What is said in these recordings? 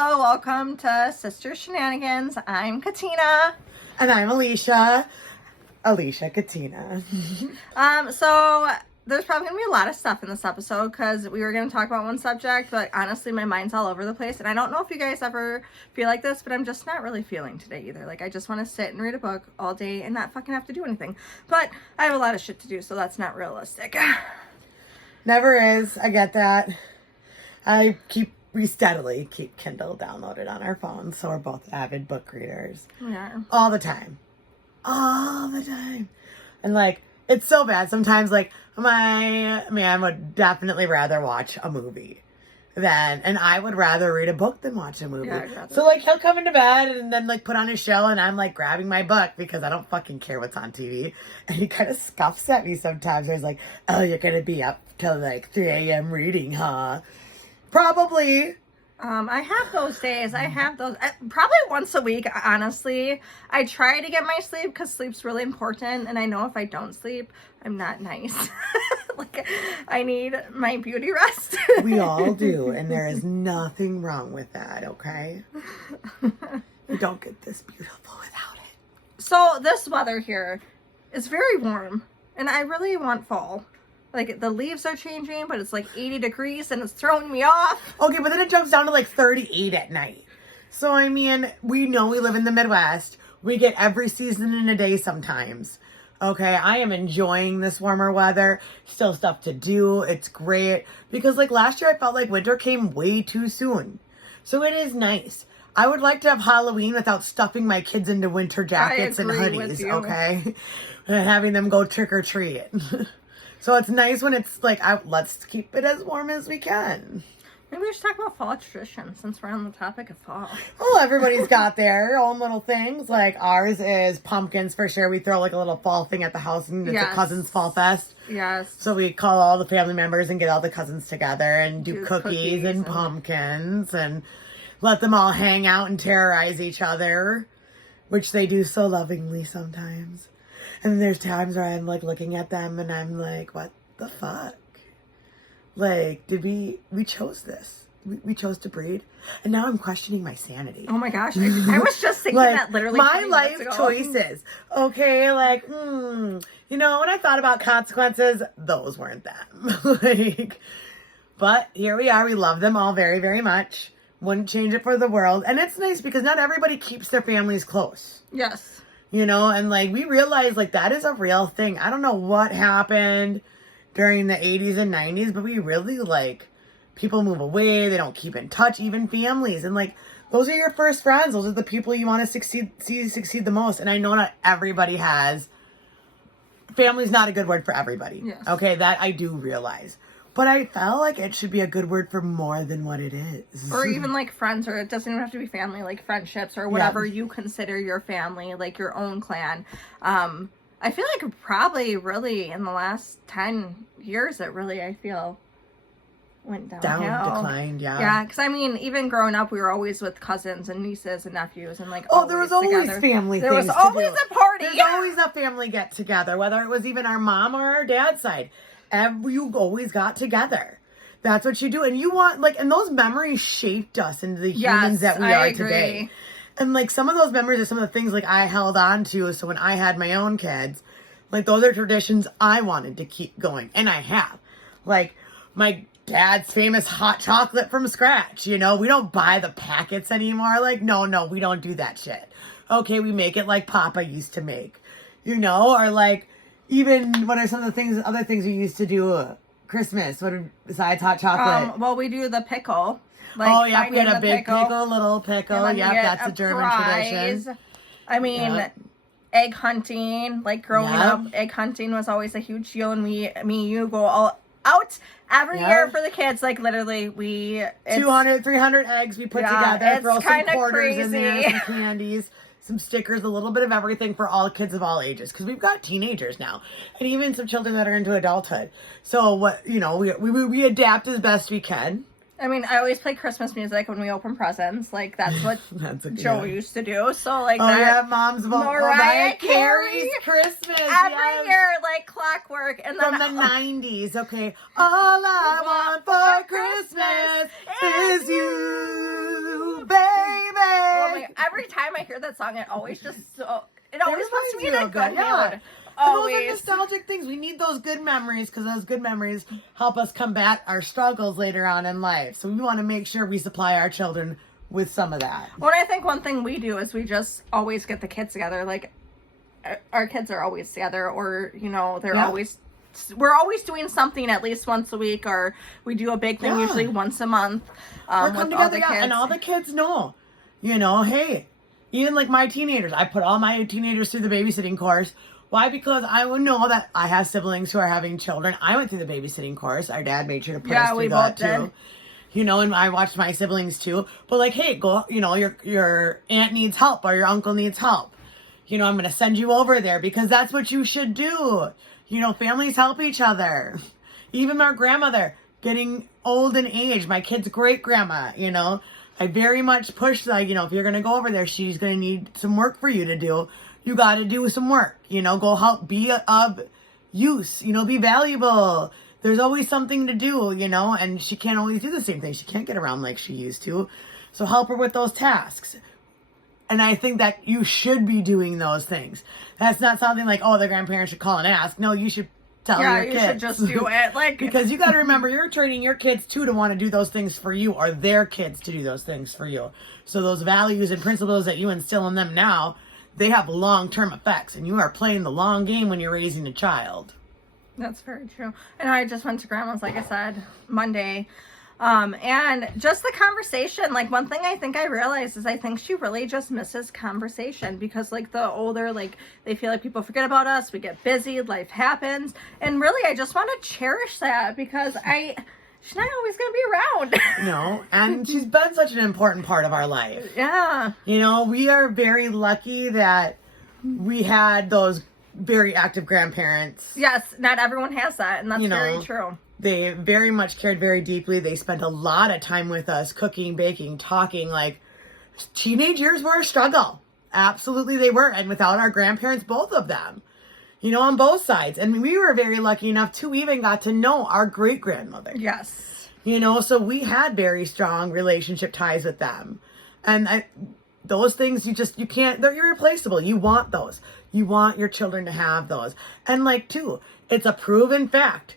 Hello, welcome to Sister Shenanigans. I'm Katina. And I'm Alicia. Alicia Katina. So there's probably gonna be a lot of stuff in this episode because we were gonna talk about one subject, but honestly my mind's all over the place. And I don't know if you guys ever feel like this, but I'm just not really feeling today either. Like I just want to sit and read a book all day and not fucking have to do anything. But I have a lot of shit to do, so that's not realistic. Never is. I get that. We steadily keep Kindle downloaded on our phones, so we're both avid book readers. Yeah. All the time. All the time. And like, it's so bad. Sometimes like, my man would definitely rather watch a movie and I would rather read a book than watch a movie. Yeah, so like, he'll come into bed and then like put on his show and I'm like grabbing my book because I don't fucking care what's on TV. And he kind of scoffs at me sometimes. He's like, oh, you're going to be up till like 3 a.m. reading, huh? Probably. I have those days. I have those probably once a week, honestly. I try to get my sleep because sleep's really important. And I know if I don't sleep, I'm not nice. Like, I need my beauty rest. We all do. And there is nothing wrong with that, okay? You don't get this beautiful without it. So this weather here is very warm. And I really want fall. Like, the leaves are changing, but it's like 80 degrees and it's throwing me off. Okay, but then it jumps down to like 38 at night. So, I mean, we know we live in the Midwest. We get every season in a day sometimes. Okay, I am enjoying this warmer weather. Still stuff to do. It's great. Because like last year I felt like winter came way too soon. So it is nice. I would like to have Halloween without stuffing my kids into winter jackets and hoodies, okay? And having them go trick or treat. So it's nice when it's like, let's keep it as warm as we can. Maybe we should talk about fall traditions since we're on the topic of fall. Well, everybody's got their own little things. Like ours is pumpkins for sure. We throw like a little fall thing at the house and it's a cousins fall fest. Yes. So we call all the family members and get all the cousins together and do cookies and pumpkins and let them all hang out and terrorize each other, which they do so lovingly sometimes. And then there's times where I'm like looking at them and I'm like, what the fuck? Like, we chose this. We chose to breed. And now I'm questioning my sanity. Oh my gosh. I was just thinking like, that literally. My life choices. Okay, like, you know, when I thought about consequences, those weren't them. Like, but here we are. We love them all very, very much. Wouldn't change it for the world. And it's nice because not everybody keeps their families close. Yes. You know, and like we realize like that is a real thing. I don't know what happened during the 80s and 90s, but we really like people move away. They don't keep in touch, even families. And like those are your first friends. Those are the people you want to see succeed the most. And I know not everybody has. Family's not a good word for everybody. Yes. Okay, that I do realize. But I felt like it should be a good word for more than what it is. Or even like friends, or it doesn't even have to be family, like friendships or whatever you consider your family, like your own clan. I feel like probably really in the last 10 years it really, I feel, went downhill. Declined, yeah. Yeah, because I mean, even growing up, we were always with cousins and nieces and nephews and like there was always together. Family There things was always a party. There's always a family get together, whether it was even our mom or our dad's side. You always got together. That's what you do. And you want, like, and those memories shaped us into the humans that we are today. And, like, some of those memories are some of the things, like, I held on to. So when I had my own kids, like, those are traditions I wanted to keep going. And I have. Like, my dad's famous hot chocolate from scratch, you know? We don't buy the packets anymore. Like, no, we don't do that shit. Okay, we make it like Papa used to make, you know? Or, like, even what are some of the other things we used to do? Christmas, besides hot chocolate? Well, we do the pickle. Like, oh, yeah, we had a big pickle, little pickle. Yeah, that's a German tradition. I mean, egg hunting. Like, growing up, egg hunting was always a huge deal. And you go all out every year for the kids. Like, literally, 200, 300 eggs we put together. Throw some quarters crazy in there, some candies. Some stickers, a little bit of everything for all kids of all ages. Because we've got teenagers now. And even some children that are into adulthood. So, we adapt as best we can. I mean, I always play Christmas music when we open presents. Like, that's what Joe used to do. So, like, Mom's Mariah Carey's Christmas. Every year, like clockwork. And then from the 90s, okay. All I want for Christmas is you, baby. I hear that song, it always puts me in a reminds good you of that, mood. Those are nostalgic things. We need those good memories because those good memories help us combat our struggles later on in life. So we want to make sure we supply our children with some of that. Well, I think one thing we do is we just always get the kids together. Like, our kids are always together, or, you know, we're always doing something at least once a week, or we do a big thing usually once a month. Or come together, and all the kids know, you know, hey, even like my teenagers, I put all my teenagers through the babysitting course. Why? Because I would know that I have siblings who are having children. I went through the babysitting course. Our dad made sure to put us through that too. You know, and I watched my siblings too. But like, hey, go, you know, your aunt needs help or your uncle needs help. You know, I'm going to send you over there because that's what you should do. You know, families help each other. Even my grandmother getting old in age, my kid's great grandma, you know, I very much push, like, you know, if you're going to go over there, she's going to need some work for you to do. You got to do some work, you know, go help, be of use, you know, be valuable. There's always something to do, you know, and she can't always do the same thing. She can't get around like she used to. So help her with those tasks. And I think that you should be doing those things. That's not something like, oh, the grandparents should call and ask. No, you should tell your kids. Yeah, you should just do it. Like, because you got to remember, you're training your kids too to want to do those things for you, or their kids to do those things for you. So those values and principles that you instill in them now, they have long-term effects. And you are playing the long game when you're raising a child. That's very true. And I just went to grandma's, like I said, Monday. And just the conversation, like, one thing I think I realized is I think she really just misses conversation, because like the older, like, they feel like people forget about us, we get busy, life happens, and really I just want to cherish that, because she's not always going to be around. No, and she's been such an important part of our life. Yeah. You know, we are very lucky that we had those very active grandparents. Yes, not everyone has that, and that's very true. They very much cared very deeply. They spent a lot of time with us, cooking, baking, talking. Like, teenage years were a struggle. Absolutely they were. And without our grandparents, both of them, you know, on both sides. And we were very lucky enough to even got to know our great-grandmother. Yes. You know, so we had very strong relationship ties with them. And those things, you can't, they're irreplaceable. You want those. You want your children to have those. And like, too, it's a proven fact.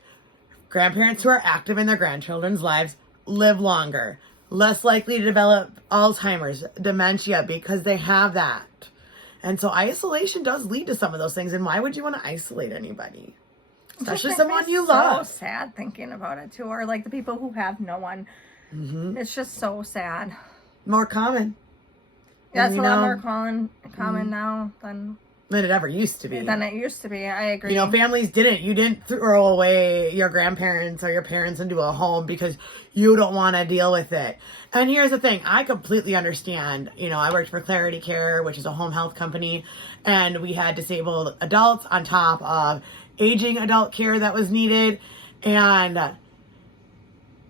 Grandparents who are active in their grandchildren's lives live longer, less likely to develop Alzheimer's, dementia, because they have that. And so isolation does lead to some of those things. And why would you want to isolate anybody? Especially someone you love. So sad thinking about it too, or like the people who have no one. Mm-hmm. It's just so sad. More common. Yeah, it's a lot more common now than it ever used to be. Than it used to be. I agree. You know, families you didn't throw away your grandparents or your parents into a home because you don't want to deal with it. And here's the thing, I completely understand. You know, I worked for Clarity Care, which is a home health company, and we had disabled adults on top of aging adult care that was needed. And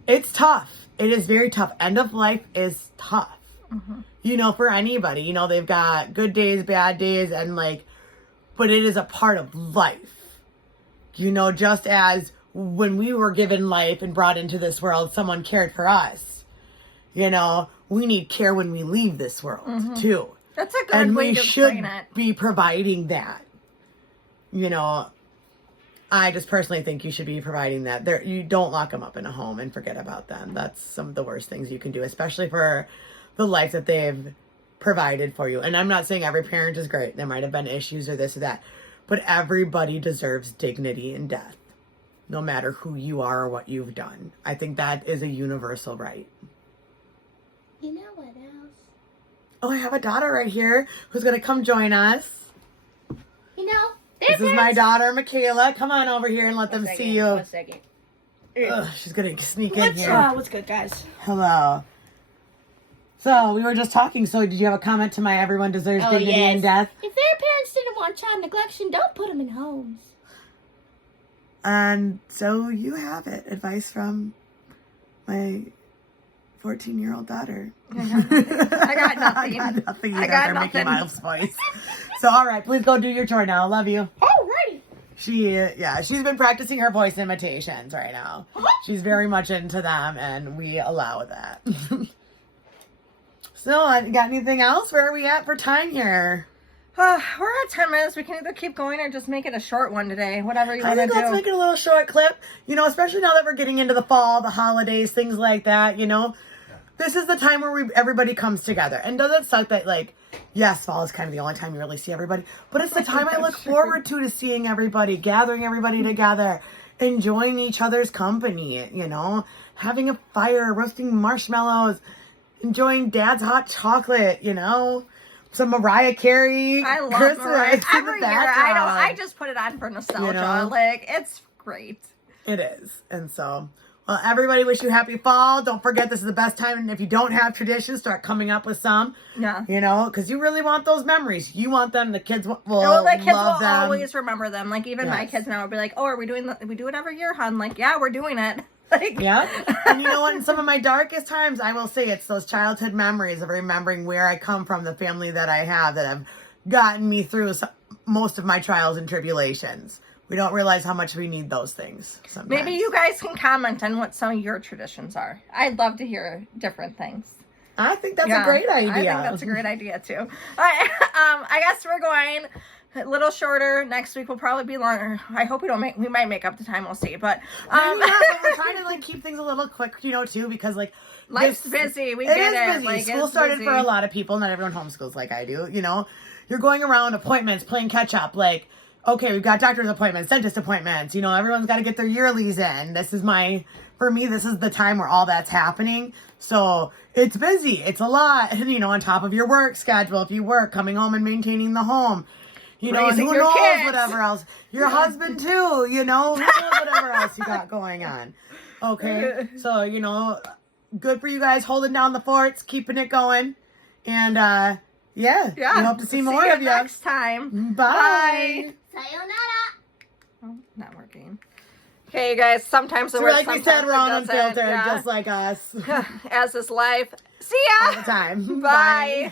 it's tough. It is very tough. End of life is tough. Mm-hmm. You know, for anybody. You know, they've got good days, bad days, and like, but it is a part of life. You know, just as when we were given life and brought into this world, someone cared for us. You know, we need care when we leave this world, too. That's a good way to explain it. And we should be providing that. You know, I just personally think you should be providing that. You don't lock them up in a home and forget about them. That's some of the worst things you can do, especially for the life that they've provided for you. And I'm not saying every parent is great. There might have been issues or this or that. But everybody deserves dignity in death, no matter who you are or what you've done. I think that is a universal right. You know what else? Oh, I have a daughter right here who's going to come join us. You know, this is my daughter, Michaela. Come on over here and let them see you. 1 second. Ugh, she's going to sneak in here. What's good, guys? Hello. So, we were just talking. So, did you have a comment to my everyone deserves dignity in death? If their parents didn't want child neglection, don't put them in homes. And so, you have it. Advice from my 14-year-old daughter. I got nothing. I got nothing. I got nothing. Mickey Mouse voice. So, all right. Please go do your chore now. I love you. Alrighty. She's been practicing her voice imitations right now. She's very much into them, and we allow that. So, got anything else? Where are we at for time here? We're at 10 minutes. We can either keep going or just make it a short one today. Whatever you I want to think do. let's make it a little short clip. You know, especially now that we're getting into the fall, the holidays, things like that, you know. This is the time where everybody comes together. And does it suck that, like, yes, fall is kind of the only time you really see everybody. But it's the time I look forward to seeing everybody, gathering everybody together, enjoying each other's company, you know. Having a fire, roasting marshmallows, enjoying Dad's hot chocolate, you know. Some Mariah Carey. I love Christmas Mariah. Every year, background. I just put it on for nostalgia. You know? Like, it's great. It is. And so, well, everybody wish you happy fall. Don't forget this is the best time. And if you don't have traditions, start coming up with some. Yeah. You know, because you really want those memories. You want them. The kids will Well, the kids love will them. always remember them. Like, even my Yes. kids now will be like, oh, are we doing we do it every year, hon? Like, yeah, we're doing it. Like, Yeah. And you know what? In some of my darkest times, I will say it's those childhood memories of remembering where I come from, the family that I have that have gotten me through most of my trials and tribulations. We don't realize how much we need those things sometimes. maybe you guys can comment on what some of your traditions are. I'd love to hear different things. I think that's a great idea. I think that's a great idea too. All right, I guess we're going a little shorter. Next week will probably be longer. I hope we might make up the time. We'll see. But Maybe not, but we're trying to like keep things a little quick, you know, too, because like life's busy. We it get is it. busy. Like, School it's started busy. for a lot of people. Not everyone homeschools like I do. You know, you're going around appointments, playing catch up. Like, okay, we've got doctor's appointments, dentist appointments. You know, everyone's got to get their yearlies in. For me, this is the time where all that's happening. So it's busy. It's a lot. You know, on top of your work schedule, if you work, coming home and maintaining the home. You know, and Raising who your knows kids. whatever else. Your husband too, you know, who knows whatever else you got going on. Okay. So, you know, good for you guys holding down the forts, keeping it going. And yeah. We hope to see more you of you. next time. Bye. Sayonara. Oh, not working. Okay, you guys, sometimes the So word like we said, sometimes we're it on doesn't. unfiltered, Yeah. just like us. As is life. See ya. All the time. Bye.